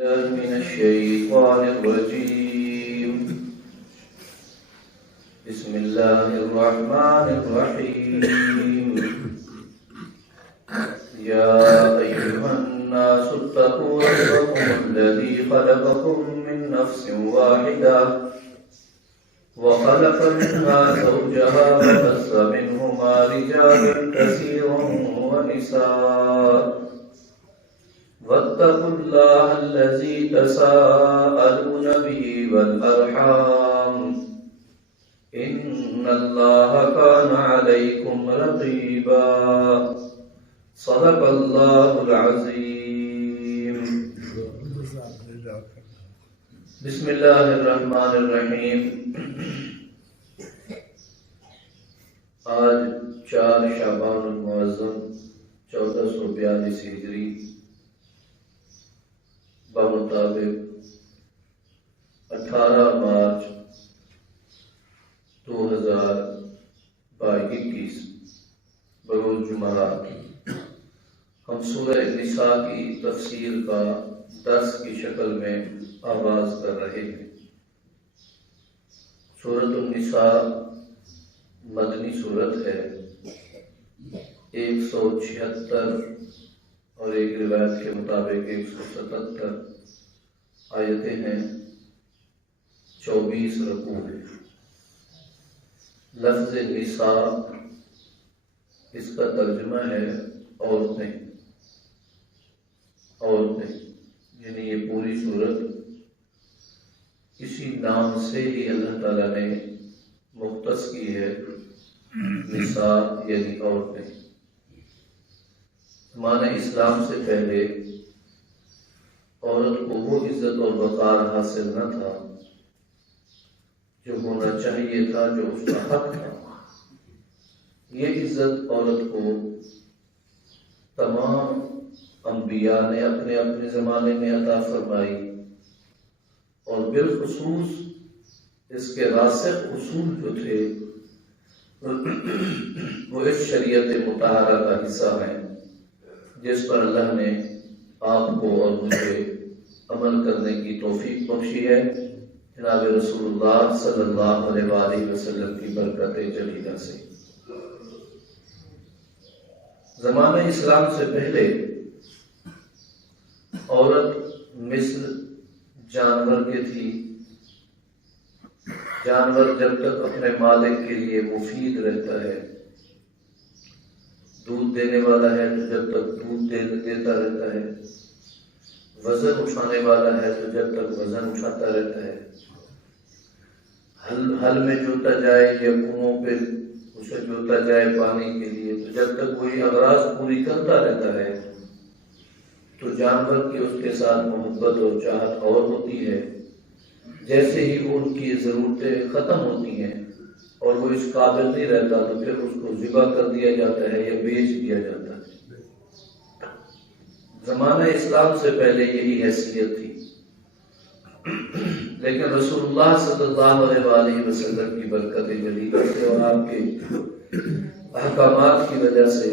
من الشيطان الرجيم. بسم الله الرحمن الرحيم. يا أيها الناس اتقوا ربكم الذي خلقكم من نفس واحدة وخلق منها زوجها وبث منهما رجالا كثيرا ونساء واتقوا الله الذي تساءلون به والأرحام إن الله كان عليكم رقيبا. صدق الله العظيم. بسم الله الرحمن الرحیم. آج 4 شعبان المعظم 1442 ہجری بمطابق 18 مارچ 2021 بروز جمعرات ہم سورہ نساء کی تفسیر کا درس کی شکل میں آغاز کر رہے ہیں. سورۃ النساء مدنی سورت ہے. 176 اور ایک روایت کے مطابق 177 آیتیں ہیں. 24 رکوع ہیں. لفظ نساء اس کا ترجمہ ہے عورتیں. یعنی یہ پوری صورت اسی نام سے ہی اللہ تعالیٰ نے مختص کی ہے. نساء یعنی عورتیں. زمانہ اسلام سے پہلے عورت کو وہ عزت اور وقار حاصل نہ تھا جو ہونا چاہیے تھا، جو اس کا حق تھا. یہ عزت عورت کو تمام انبیاء نے اپنے اپنے زمانے میں عطا فرمائی، اور بالخصوص اس کے راسخ اصول جو تھے وہ اس شریعت مطہرہ کا حصہ ہیں جس پر اللہ نے آپ کو اور مجھے عمل کرنے کی توفیق بخشی ہے. جناب رسول اللہ صلی اللہ علیہ وآلہ وسلم کی برکت جلیلہ سے. زمانہ اسلام سے پہلے عورت مثل جانور کے تھی. جانور جب تک اپنے مالک کے لیے مفید رہتا ہے، دودھ دینے والا ہے تو جب تک دودھ دیتا رہتا ہے، وزن اٹھانے والا ہے تو جب تک وزن اٹھاتا رہتا ہے، ہل میں جوتا جائے یا کنووں پہ اسے جوتا جائے پانی کے لیے، تو جب تک وہی اغراض پوری کرتا رہتا ہے تو جانور کی اس کے ساتھ محبت اور چاہت اور ہوتی ہے. جیسے ہی ان کی ضرورتیں ختم ہوتی ہیں اور وہ اس قابل نہیں رہتا تو پھر اس کو ذبح کر دیا جاتا ہے یا بیچ دیا جاتا ہے. زمانہ اسلام سے پہلے یہی حیثیت تھی. لیکن رسول اللہ صلی اللہ علیہ وآلہ وسلم کی برکت جلیلہ سے اور آپ کے احکامات کی وجہ سے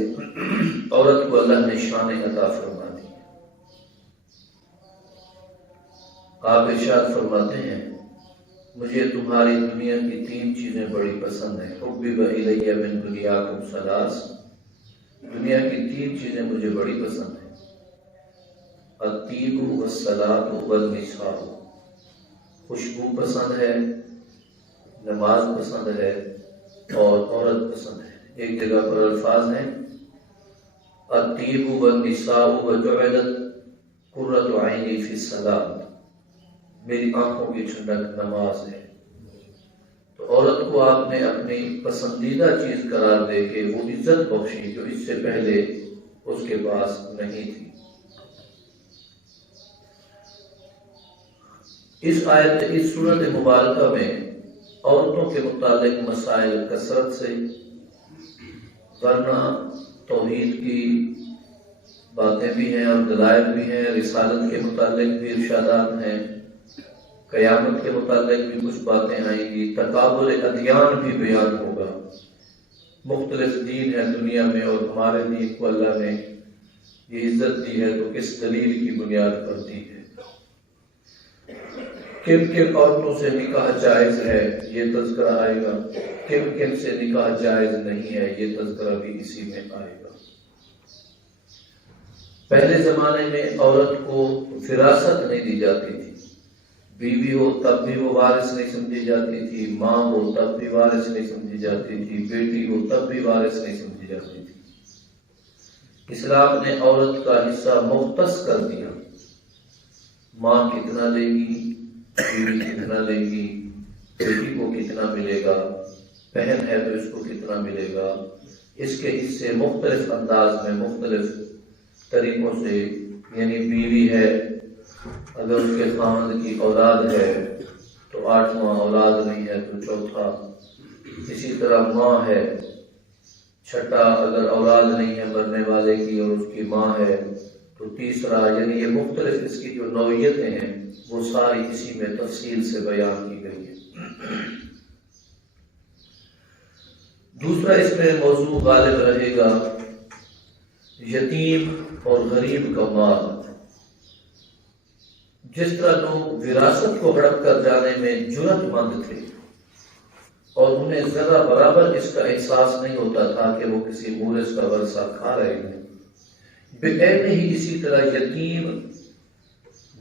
عورت کو اللہ نے شان عطا فرما دی. آپ ارشاد فرماتے ہیں مجھے تمہاری دنیا کی 3 چیزیں بڑی پسند ہیں. حبب الی من دنیاکم ثلاث. دنیا کی 3 چیزیں مجھے بڑی پسند ہیں. الطیب والصلاۃ والنساء. خوشبو پسند ہے، نماز پسند ہے اور عورت پسند ہے. ایک جگہ پر الفاظ ہیں الطیب والنساء وجعلت قرۃ عینی فی الصلاۃ. میری آنکھوں کی ٹھنڈک نماز ہے. تو عورت کو آپ نے اپنی پسندیدہ چیز قرار دے کے وہ عزت بخشی جو اس سے پہلے اس کے پاس نہیں تھی. اس صورت مبارکہ میں عورتوں کے متعلق مسائل کثرت سے، ورنہ توحید کی باتیں بھی ہیں اور دلائل بھی ہیں، رسالت کے متعلق بھی ارشادات ہیں، قیامت کے متعلق بھی کچھ باتیں آئیں گی، تقابل ادیان بھی بیان ہوگا. مختلف دین ہے دنیا میں اور ہمارے دین کو اللہ نے یہ عزت دی ہے تو کس دلیل کی بنیاد پر دی ہے. کن کن عورتوں سے نکاح جائز ہے یہ تذکرہ آئے گا، کن کن سے نکاح جائز نہیں ہے یہ تذکرہ بھی اسی میں آئے گا۔ پہلے زمانے میں عورت کو وراثت نہیں دی جاتی تھی، بیوی ہو تب بھی وہ وارث نہیں سمجھی جاتی تھی، ماں ہو تب بھی وارث نہیں سمجھی جاتی تھی، بیٹی ہو تب بھی وارث نہیں سمجھی جاتی تھی۔ اسلام نے عورت کا حصہ مختص کر دیا، ماں کتنا لے گی، بیوی کتنا لے گی، بیٹی کو کتنا ملے گا، بہن ہے تو اس کو کتنا ملے گا، اس کے حصے مختلف انداز میں مختلف طریقوں سے، یعنی بیوی ہے اگر اس کے خاوند کی اولاد ہے تو 8واں، اولاد نہیں ہے تو 4تھا، اسی طرح ماں ہے 6، اگر اولاد نہیں ہے مرنے والے کی اور اس کی ماں ہے تو 3، یعنی یہ مختلف اس کی جو نوعیتیں ہیں وہ ساری اسی میں تفصیل سے بیان کی گئی ہے۔ دوسرا اس میں موضوع غالب رہے گا یتیم اور غریب کا مال۔ جس طرح لوگ وراثت کو ہڑپ کر جانے میں جرأت مند تھے اور انہیں ذرا برابر اس کا احساس نہیں ہوتا تھا کہ وہ کسی مورث کا ورثہ کھا رہے ہیں، بغیر ہی اسی طرح یتیم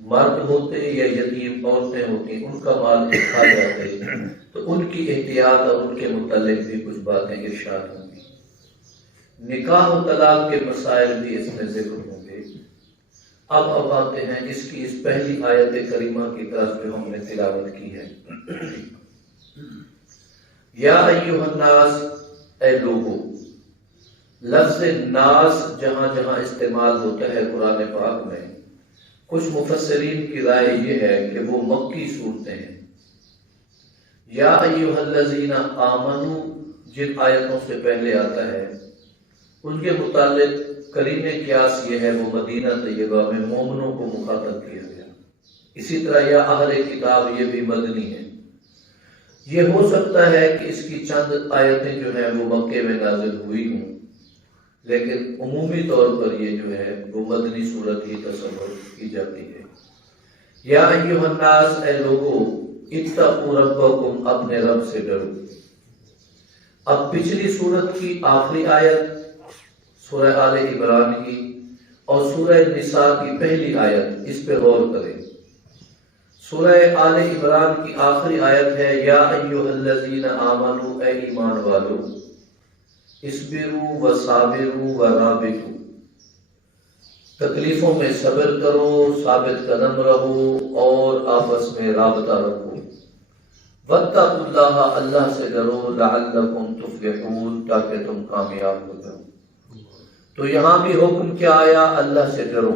مرد ہوتے یا یتیم عورتیں ہوتی ان کا مال کھا جاتے تو ان کی احتیاط اور ان کے متعلق بھی کچھ باتیں ارشاد ہوں گی۔ نکاح و طلاق کے مسائل بھی اس میں ذکر ہوں گے۔ اب آتے ہیں اس کی اس پہلی آیت کریمہ کی طرف جو ہم نے تلاوت کی ہے۔ یا ایھا الناس، اے لوگو، لفظ ناس جہاں جہاں استعمال ہوتا ہے قرآن پاک میں، کچھ مفسرین کی رائے یہ ہے کہ وہ مکی صورتیں ہیں۔ یا ایھا الذین آمنوا جن آیتوں سے پہلے آتا ہے ان کے متعلق قرین قیاس یہ ہے وہ مدینہ طیبہ میں مومنوں کو مخاطب کیا گیا۔ اسی طرح یا اہل کتاب یہ بھی مدنی ہے۔ یہ ہو سکتا ہے کہ اس کی چند آیتیں جو ہیں وہ مکے میں نازل ہوئی ہوں، لیکن عمومی طور پر یہ جو ہے وہ مدنی صورت ہی تصور کی جاتی ہے۔ یا ایھا الناس، اے لوگو، اتقوا ربکم، اپنے رب سے ڈرو۔ اب پچھلی صورت کی آخری آیت سورہ آل عمران کی اور سورہ نساء کی پہلی آیت، اس پہ غور کریں۔ سورہ آل عمران کی آخری آیت ہے یا ایھا الذین آمنوا، اے ایمان والو، اصبروا وصابروا ورابطوا، تکلیفوں میں صبر کرو، ثابت قدم رہو اور آپس میں رابطہ رکھو۔ واتقوا اللہ، اللہ سے ڈرو، لعلکم تفلحون، تاکہ تم کامیاب ہو جاؤ۔ تو یہاں بھی حکم کیا آیا؟ اللہ سے ڈرو۔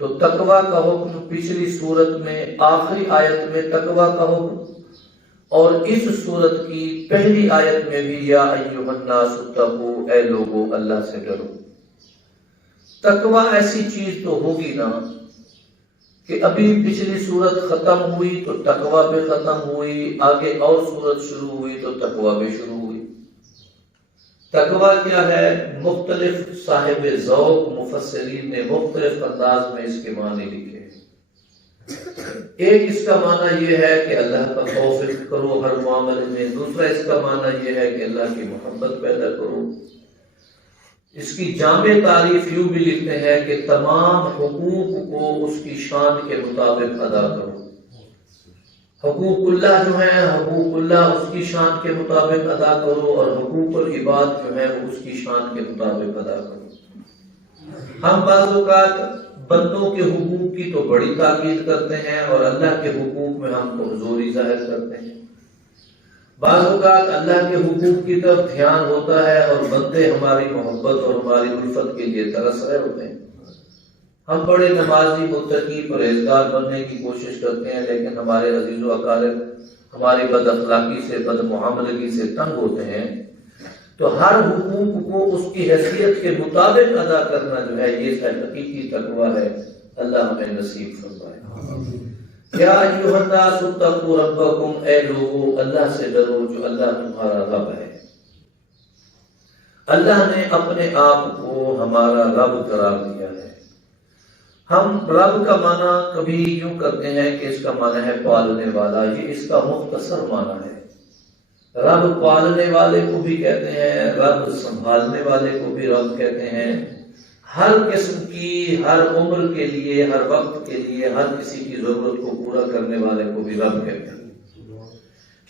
تو تقوی کا حکم پچھلی صورت میں آخری آیت میں تقوی کا حکم، اور اس صورت کی پہلی آیت میں بھی یا ایھا الناس اتقوا، اے لوگو اللہ سے ڈرو۔ تقوی ایسی چیز تو ہوگی نا کہ ابھی پچھلی صورت ختم ہوئی تو تقوی بھی ختم ہوئی، آگے اور صورت شروع ہوئی تو تقوی بھی شروع ہوئی۔ تقوی کیا ہے؟ مختلف صاحب ذوق مفسرین نے مختلف انداز میں اس کے معنی لکھے ہیں۔ ایک اس کا معنی یہ ہے کہ اللہ کا خوف کرو ہر معاملے میں، دوسرا اس کا معنی یہ ہے کہ اللہ کی محبت پیدا کرو۔ اس کی جامع تعریف یوں بھی لکھتے ہیں کہ تمام حقوق کو اس کی شان کے مطابق ادا کرو۔ حقوق اللہ جو ہیں، حقوق اللہ اس کی شان کے مطابق ادا کرو، اور حقوق العباد جو ہے وہ اس کی شان کے مطابق ادا کرو۔ ہم بعض اوقات بندوں کے حقوق کی تو بڑی تاکید کرتے ہیں اور اللہ کے حقوق میں ہم کمزوری ظاہر کرتے ہیں۔ بعض اوقات اللہ کے حقوق کی طرف دھیان ہوتا ہے اور بندے ہماری محبت اور ہماری الفت کے لیے ترس رہے ہوتے ہیں۔ ہم بڑے نمازی، متقی، پرہیزگار بننے کی کوشش کرتے ہیں، لیکن ہمارے عزیز و اقارب ہماری بد اخلاقی سے، بد معاملگی سے تنگ ہوتے ہیں۔ تو ہر حقوق کو اس کی حیثیت کے مطابق ادا کرنا جو ہے یہ حقیقی تقویٰ ہے۔ اللہ ہمیں نصیب فرمائے۔ یا ایھا الناس اتقوا ربکم، اے لوگو اللہ سے ڈرو جو اللہ تمہارا رب ہے۔ اللہ نے اپنے آپ کو ہمارا رب قرار دیا ہے۔ ہم رب کا معنی کبھی یوں کرتے ہیں کہ اس کا معنی ہے پالنے والا، یہ اس کا مختصر معنی ہے۔ رب پالنے والے کو بھی کہتے ہیں، رب سنبھالنے والے کو بھی رب کہتے ہیں، ہر قسم کی، ہر عمر کے لیے، ہر وقت کے لیے، ہر کسی کی ضرورت کو پورا کرنے والے کو بھی رب کہتے ہیں۔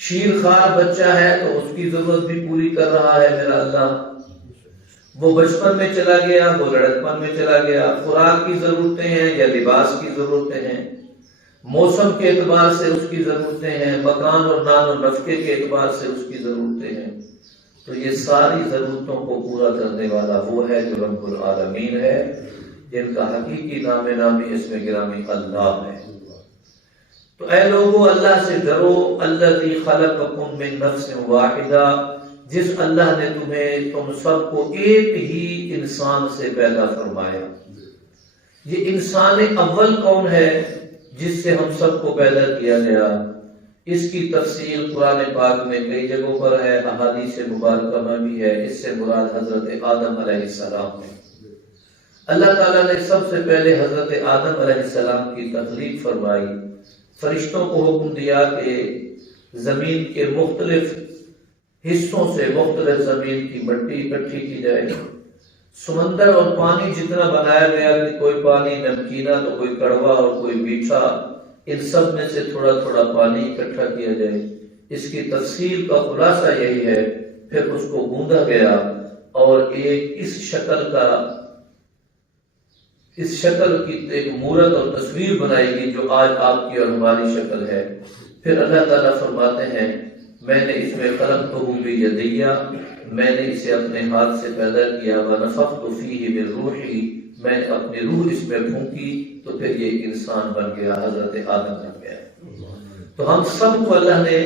شیر خوار بچہ ہے تو اس کی ضرورت بھی پوری کر رہا ہے میرا اللہ۔ وہ بچپن میں چلا گیا، وہ لڑکپن میں چلا گیا، خوراک کی ضرورتیں ہیں یا لباس کی ضرورتیں ہیں، موسم کے اعتبار سے اس کی ضرورتیں ہیں، مکان اور نان و نفقے کے اعتبار سے اس کی ضرورتیں ہیں، تو یہ ساری ضرورتوں کو پورا کرنے والا وہ ہے جو رب العالمین ہے، جن کا حقیقی نامی اس میں گرامی اللہ ہے۔ تو اے لوگو اللہ سے ڈرو، الذی خلقکم من نفس واحدہ، جس اللہ نے تم سب کو ایک ہی انسان سے پیدا فرمایا۔ یہ انسان اول کون ہے جس سے ہم سب کو پیدا کیا گیا؟ اس کی تفصیل قرآن پاک میں کئی جگہوں پر ہے، احادیث مبارکہ میں بھی ہے۔ اس سے مراد حضرت آدم علیہ السلام ہے۔ اللہ تعالیٰ نے سب سے پہلے حضرت آدم علیہ السلام کی تخلیق فرمائی، فرشتوں کو حکم دیا کہ زمین کے مختلف حصوں سے مختلف زمین کی مٹی اکٹھی کی جائے، سمندر اور پانی جتنا بنایا گیا کہ کوئی پانی نمکینا تو کوئی کڑوا اور کوئی میٹھا، ان سب میں سے تھوڑا تھوڑا پانی اکٹھا کیا جائے۔ اس کی تفصیل کا خلاصہ یہی ہے، پھر اس کو گوندا گیا اور اس شکل کی ایک مورت اور تصویر بنائی گئی جو آج آپ کی اور ہماری شکل ہے۔ پھر اللہ تعالیٰ فرماتے ہیں میں نے اس میں خلقتہ بیدیہ، میں نے اسے اپنے ہاتھ سے پیدا کیا، ونفخت فیہ من روحی، میں نے اپنی روح اس میں پھونکی تو پھر یہ انسان بن گیا، حضرت آدم بن گیا۔ تو ہم سب کو اللہ نے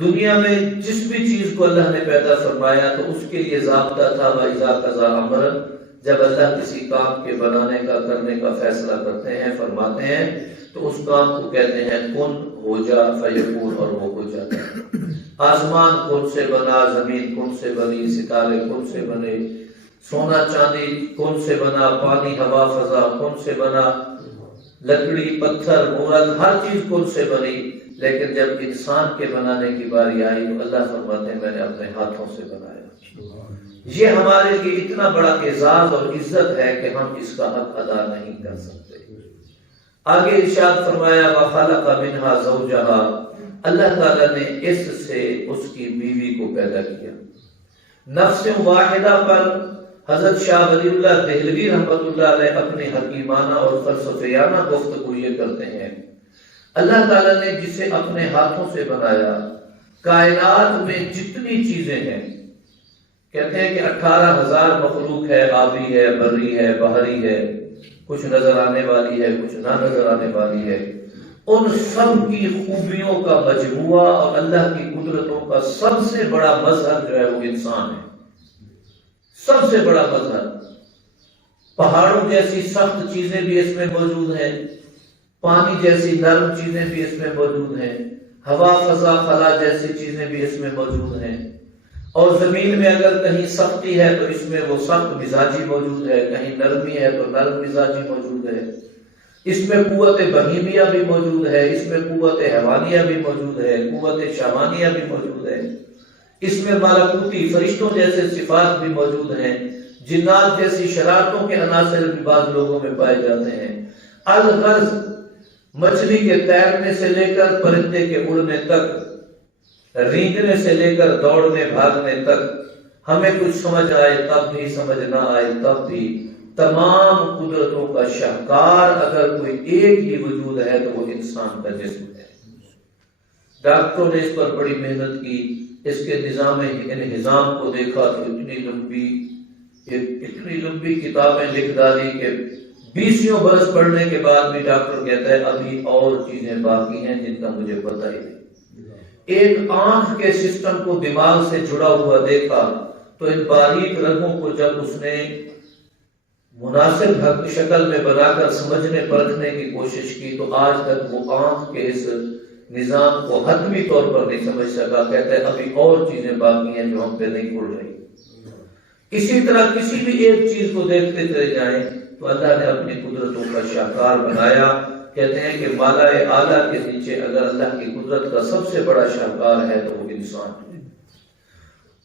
دنیا میں جس بھی چیز کو اللہ نے پیدا فرمایا تو اس کے لیے ضابطہ تھا، وَإِذَا قَضَىٰ أَمْرًا، جب اللہ کسی کام کے بنانے کا کرنے کا فیصلہ کرتے ہیں فرماتے ہیں تو اس کام کو کہتے ہیں کن، ہو جا، فیکون، اور وہ ہو جاتا ہے۔ آسمان کن سے بنا، زمین کن سے بنی، ستارے کن سے بنے، سونا چاندی کن سے بنا، پانی ہوا فضا کن سے بنا، لکڑی پتھر مورت ہر چیز کن سے بنی، لیکن جب انسان کے بنانے کی باری آئی تو اللہ فرماتے ہیں میں نے اپنے ہاتھوں سے بنایا۔ یہ ہمارے لیے اتنا بڑا اعزاز اور عزت ہے کہ ہم اس کا حق ادا نہیں کر سکتے۔ آگے ارشاد فرمایا وَخَلَقَ مِنْهَا زَوْجَهَا، اللہ تعالیٰ نے اس سے اس کی بیوی کو پیدا کیا۔ نفس واحدہ پر حضرت شاہ ولی اللہ دہلوی رحمۃ اللہ علیہ اپنی حکیمانہ اور فلسفیانہ گفتگو یہ کرتے ہیں، اللہ تعالیٰ نے جسے اپنے ہاتھوں سے بنایا، کائنات میں جتنی چیزیں ہیں، کہتے ہیں کہ 18,000 مخلوق ہے، آبی ہے، بری ہے، بحری ہے، کچھ نظر آنے والی ہے، کچھ نہ نظر آنے والی ہے، ان سب کی خوبیوں کا مجموعہ اور اللہ کی قدرتوں کا سب سے بڑا مظہر جو ہے وہ انسان ہے، سب سے بڑا مظہر۔ پہاڑوں جیسی سخت چیزیں بھی اس میں موجود ہیں، پانی جیسی نرم چیزیں بھی اس میں موجود ہیں، ہوا فضا خلا جیسی چیزیں بھی اس میں موجود ہیں، اور زمین میں اگر کہیں سختی ہے تو اس میں وہ سخت مزاجی موجود ہے، کہیں نرمی ہے تو نرم مزاجی موجود ہے، اس میں قوت بہیمیہ بھی موجود ہے، اس میں قوت حیوانیہ بھی موجود ہے، قوت شامانیہ بھی موجود ہے، اس میں ملکوتی فرشتوں جیسے صفات بھی موجود ہیں، جنات جیسی شرارتوں کے عناصر بھی بعض لوگوں میں پائے جاتے ہیں۔ الغرض مچھلی کے تیرنے سے لے کر پرندے کے اڑنے تک، رینگنے سے لے کر دوڑنے بھاگنے تک، ہمیں کچھ سمجھ آئے تب بھی، سمجھ نہ آئے تب بھی، تمام قدرتوں کا شاہکار اگر کوئی ایک ہی وجود ہے تو وہ انسان کا جسم ہے۔ ڈاکٹروں نے اس پر بڑی محنت کی، اس کے نظام انہضام کو دیکھا تو اتنی لمبی کتابیں لکھ ڈالی کہ 20 برس پڑھنے کے بعد بھی ڈاکٹر کہتا ہے ابھی اور چیزیں باقی ہیں جن کا مجھے پتہ ہی نہیں۔ ایک آنکھ کے سسٹم کو دماغ سے جڑا ہوا دیکھا تو ان باریک رگوں کو جب اس نے مناسب شکل میں بنا کر سمجھنے پرکھنے کی کوشش کی تو آج تک وہ آنکھ کے اس نظام کو حتمی طور پر نہیں سمجھ سکا۔ کہتا ہے ابھی اور چیزیں باقی ہیں جو ہم پہ نہیں کھل رہی۔ اسی طرح کسی بھی ایک چیز کو دیکھتے چلے جائیں تو اللہ نے اپنی قدرتوں کا شاہکار بنایا. کہتے ہیں کہ مالائے اعلیٰ کے نیچے اگر اللہ کی قدرت کا سب سے بڑا شاہکار ہے تو وہ انسان ہے.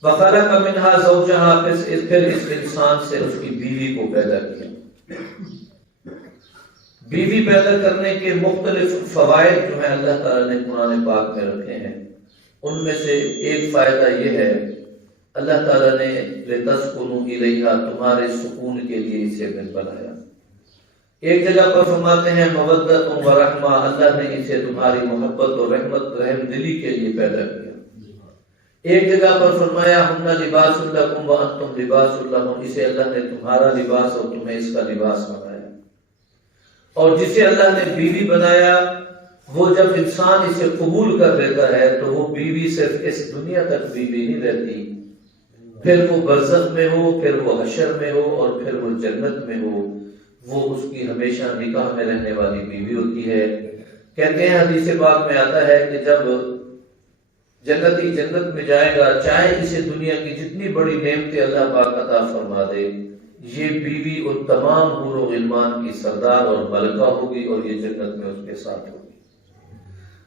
وَخَلَقَ مِنْهَا زَوْجَهَا، پھر اس انسان سے اس کی بیوی کو پیدا کیا. بیوی پیدا کرنے کے مختلف فوائد جو ہیں اللہ تعالیٰ نے قرآن پاک میں رکھے ہیں. ان میں سے ایک فائدہ یہ ہے اللہ تعالیٰ نے لِتَسْكُنُوا إِلَيْهَا، تمہارے سکون کے لیے اسے بنایا. ایک جگہ پر فرماتے ہیں مودۃ و رحمہ، اللہ نے اسے تمہاری محبت اور رحم دلی کے لیے پیدا کیا. ایک جگہ پر فرمایا ہن لباس لکم وانتم لباس لہم، اسے اللہ نے تمہارا لباس اور تمہیں اس کا لباس بنایا. اور جسے اللہ نے بیوی بنایا وہ جب انسان اسے قبول کر لیتا ہے تو وہ بیوی صرف اس دنیا تک بیوی نہیں رہتی، پھر وہ برزخ میں ہو، پھر وہ حشر میں ہو، اور پھر وہ جنت میں ہو، وہ اس کی ہمیشہ نکاح میں رہنے والی بیوی ہوتی ہے. کہتے ہیں حدیث پاک میں آتا ہے کہ جب جنتی جنت میں جائے گا، چاہے اسے دنیا کی جتنی بڑی نعمتیں اللہ پاک عطا فرما دے، یہ بیوی اور تمام حور و غلمان کی سردار اور ملکہ ہوگی اور یہ جنت میں اس کے ساتھ ہوگی.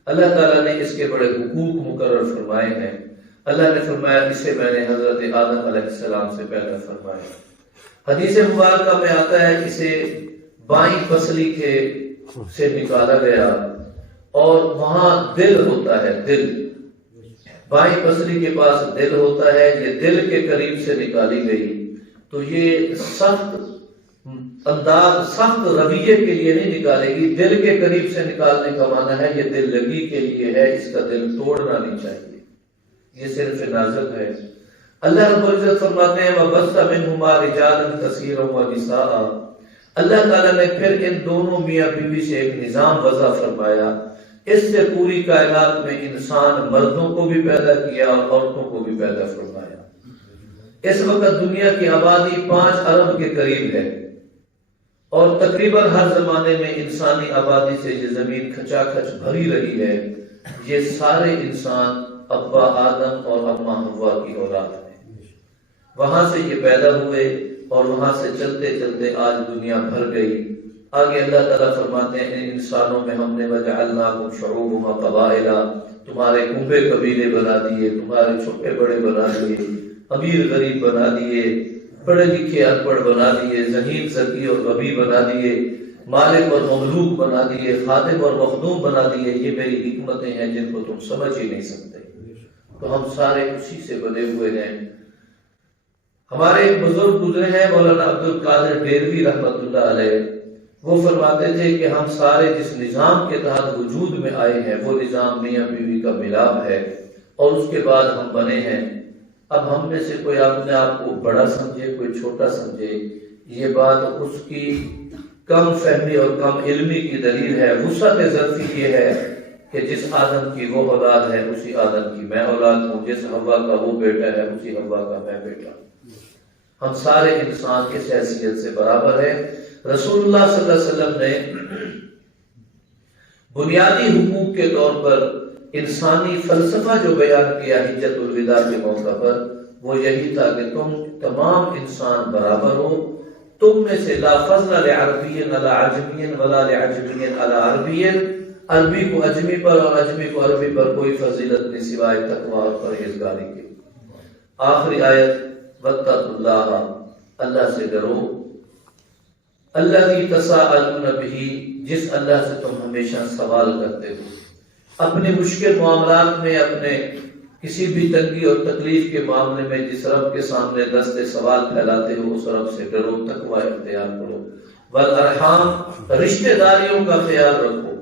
اللہ تعالیٰ نے اس کے بڑے حقوق مقرر فرمائے ہیں. اللہ نے فرمایا اسے میں نے حضرت آدم علیہ السلام سے پیدا فرمایا. حدیث مبارکہ میں آتا ہے اسے بائیں پسلی کے سے نکالا گیا اور وہاں دل ہوتا ہے، دل بائیں پسلی کے پاس دل ہوتا ہے، یہ دل کے قریب سے نکالی گئی. تو یہ سخت انداز، سخت رویے کے لیے نہیں نکالے گی، دل کے قریب سے نکالنے کا معنی ہے یہ دل لگی کے لیے ہے، اس کا دل توڑنا نہیں چاہیے، یہ صرف نازک ہے. اللہ رب العزت فرماتے ہیں وَبَثَّ مِنْهُمَا رِجَالًا كَثِيرًا وَنِسَاءً، اللہ تعالیٰ نے پھر ان دونوں میاں بیوی سے ایک نظام وضع فرمایا. اس سے پوری کائنات میں انسان مردوں کو بھی پیدا کیا اور عورتوں کو بھی پیدا فرمایا. اس وقت دنیا کی آبادی 5 ارب کے قریب ہے اور تقریباً ہر زمانے میں انسانی آبادی سے یہ زمین کھچا کھچ بھری رہی ہے. یہ سارے انسان ابا آدم اور اماں حوا کی اولاد ہیں. وہاں سے یہ پیدا ہوئے اور وہاں سے چلتے چلتے آج دنیا بھر گئی. آگے اللہ تعالیٰ فرماتے ہیں ان انسانوں میں ہم نے وَجَعَلْنَاكُمْ شُعُوبًا وَقَبَائِلَ، تمہارے کنبے قبیلے بنا دیے، تمہارے چھوٹے بڑے بنا دیے، امیر غریب بنا دیے، پڑھے لکھے ان پڑھ بنا دیے، ذہین ذکی اور غبی بنا دیے، مالک اور مملوک بنا دیے، خادم اور مخدوم بنا دیے. یہ میری حکمتیں ہیں جن کو تم سمجھ ہی نہیں سکتے. تو ہم سارے اسی سے بنے ہوئے ہیں. ہمارے ایک بزرگ گزرے ہیں مولانا عبد القادر ڈیروی رحمۃ اللہ علیہ، وہ فرماتے تھے کہ ہم سارے جس نظام کے تحت وجود میں آئے ہیں وہ نظام میاں بیوی کا ملاپ ہے اور اس کے بعد ہم بنے ہیں. اب ہم میں سے کوئی اپنے آپ کو بڑا سمجھے، کوئی چھوٹا سمجھے، یہ بات اس کی کم فہمی اور کم علمی کی دلیل ہے. وسعت ظرفی یہ ہے کہ جس آدم کی وہ اولاد ہے اسی آدم کی میں اولاد ہوں، جس حوا کا وہ بیٹا ہے اسی حوا کا میں بیٹا ہوں. ہم سارے انسان اس حیثیت سے برابر ہیں. رسول اللہ صلی اللہ علیہ وسلم نے بنیادی حقوق کے طور پر انسانی فلسفہ جو بیان کیا حجت الوداع کے موقع پر وہ یہی تھا کہ تم تمام انسان برابر ہو. تم میں سے لا فضل لعربی علی عجمی ولا لعجمی علی عربی، عربی کو اجمی پر اور اجمی کو عربی پر کوئی فضیلت نہیں سوائے تقوی اور پرہیزگاری کے. آخری آیت واتقوا اللہ، اللہ سے ڈرو، الذی تساءلون بہ، جس اللہ سے تم ہمیشہ سوال کرتے ہو. اپنے مشکل معاملات میں، اپنے کسی بھی تنگی اور تکلیف کے معاملے میں جس رب کے سامنے دست سوال پھیلاتے ہو اس رب سے ڈرو، تقوی اختیار کرو. والارحام، رشتہ داریوں کا خیال رکھو.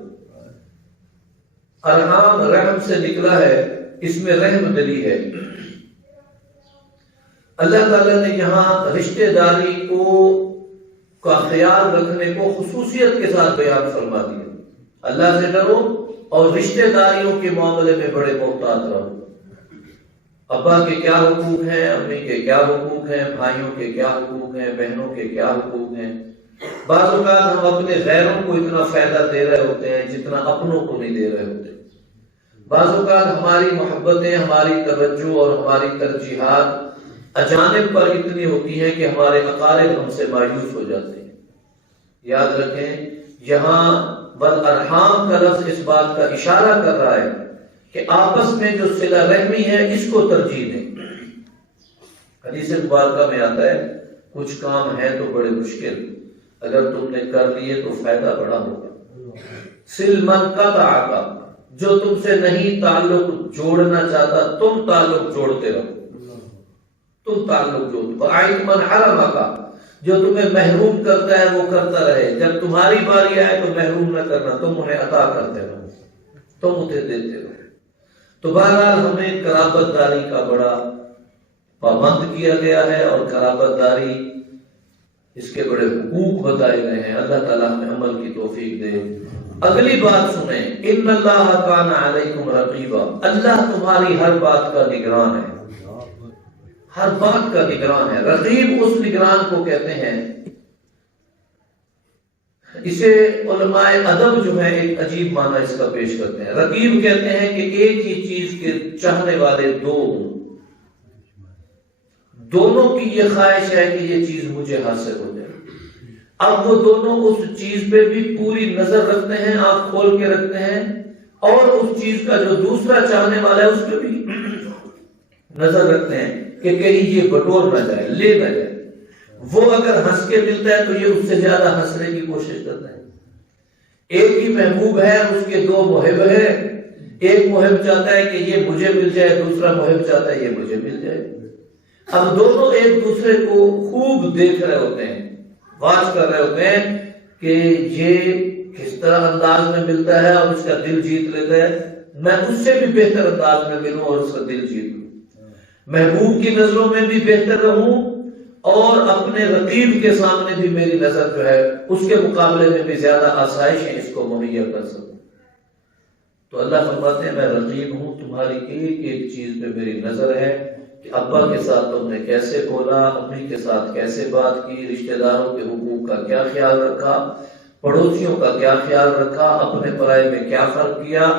ارحام رحم سے نکلا ہے، اس میں رحم دلی ہے. اللہ تعالیٰ نے یہاں رشتہ داری کا خیال رکھنے کو خصوصیت کے ساتھ بیان فرما دیا. اللہ سے ڈرو اور رشتہ داریوں کے معاملے میں بڑے محتاط رہو. ابا کے کیا حقوق ہیں، امی کے کیا حقوق ہیں، بھائیوں کے کیا حقوق ہیں، بہنوں کے کیا حقوق ہیں. بعض اوقات ہم اپنے غیروں کو اتنا فائدہ دے رہے ہوتے ہیں جتنا اپنوں کو نہیں دے رہے ہوتے. بعض اوقات ہماری محبتیں، ہماری توجہ اور ہماری ترجیحات اجانب پر اتنی ہوتی ہیں کہ ہمارے اقارب ہم سے مایوس ہو جاتے ہیں. یاد رکھیں یہاں والارحام کا لفظ اس بات کا اشارہ کر رہا ہے کہ آپس میں جو صلہ رحمی ہے اس کو ترجیح دیں۔ حدیث مبارکہ میں آتا ہے کچھ کام ہیں تو بڑے مشکل، اگر تم نے کر لیے تو فائدہ بڑا ہوگا۔ سل من قطعک، جو تم سے نہیں تعلق جوڑنا چاہتا تم تعلق جوڑتے رہو، تم تعلق جوڑتے۔ وَأَعِنْ مَنْ حَرَمَکَ، جو تمہیں محروم کرتا ہے وہ کرتا رہے، جب تمہاری باری آئے تو محروم نہ کرنا، تم انہیں عطا کرتے رہو، تم انہیں دیتے رہو۔ تو بہرحال ہمیں قرابت داری کا بڑا پابند کیا گیا ہے، اور قرابت داری اس کے بڑے حقوق بتائے گئے ہیں۔ اللہ تعالیٰ ہمیں عمل کی توفیق دے۔ اگلی بات سنیں، ان اللہ کان علیکم رقیبا، اللہ تمہاری ہر بات کا نگران ہے، ہر بات کا نگران ہے۔ رقیب اس نگران کو کہتے ہیں، اسے علماء ادب جو ہے ایک عجیب معنی اس کا پیش کرتے ہیں۔ رقیب کہتے ہیں کہ ایک ہی چیز کے چاہنے والے دو ہوں، دونوں کی یہ خواہش ہے کہ یہ چیز مجھے حاصل ہو جائے، اب وہ دونوں اس چیز پہ بھی پوری نظر رکھتے ہیں، آنکھ کھول کے رکھتے ہیں، اور اس چیز کا جو دوسرا چاہنے والا ہے اس پہ بھی نظر رکھتے ہیں کہ کہیں یہ بٹور نہ جائے، لے نہ جائے۔ وہ اگر ہنس کے ملتا ہے تو یہ اس سے زیادہ ہنسنے کی کوشش کرتا ہے۔ ایک ہی محبوب ہے، اس کے دو محب ہے، ایک محب چاہتا ہے کہ یہ مجھے مل جائے، دوسرا محب چاہتا ہے یہ مجھے مل جائے۔ اب دونوں ایک دوسرے کو خوب دیکھ رہے ہوتے ہیں، واچ کر رہے ہوتے ہیں کہ یہ کس طرح انداز میں ملتا ہے اور اس کا دل جیت لیتا ہے، میں اس سے بھی بہتر انداز میں ملوں اور اس کا دل جیت لوں، محبوب کی نظروں میں بھی بہتر رہوں اور اپنے رقیب کے سامنے بھی میری نظر جو ہے اس کے مقابلے میں بھی زیادہ آسائشیں اس کو مہیا کر سکوں۔ تو اللہ فرماتے ہیں میں رقیب ہوں، تمہاری ایک ایک چیز پہ میری نظر ہے کہ ابا کے ساتھ تم نے کیسے بولا، امی کے ساتھ کیسے بات کی، رشتہ داروں کے حقوق کا کیا خیال رکھا، پڑوسیوں کا کیا خیال رکھا، اپنے پرائے میں کیا فرق کیا،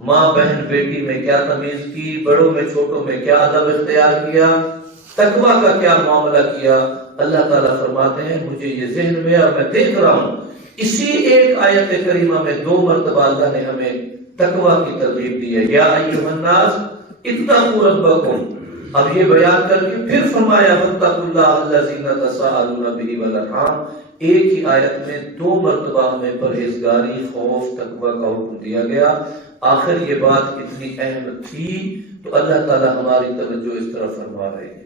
ماں بہن بیٹی میں کیا تمیز کی، بڑوں میں چھوٹوں میں کیا ادب اختیار کیا، تقوی کا کیا معاملہ کیا۔ اللہ تعالیٰ فرماتے ہیں مجھے یہ ذہن میں اور میں دیکھ رہا ہوں۔ اسی ایک آیت کریمہ میں 2 مرتبہ اللہ نے ہمیں تقوی کی ترغیب دی ہے، یا ایھا الناس اتقوا ربکم۔ اب یہ بیان کر کے پھر فرمایا واتقوا اللہ الذی تساءلون بہ والارحام۔ ایک ہی آیت میں 2 مرتبہ ہمیں پرہیزگاری، خوف، تقوی کا حکم دیا گیا۔ آخر یہ بات اتنی اہم تھی تو اللہ تعالی ہماری توجہ اس طرف فرما رہے ہیں۔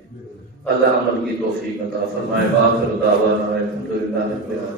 اللہ عمل کی توفیق عطا فرمائے۔ وآخر دعوانا الحمدللہ رب العالمین۔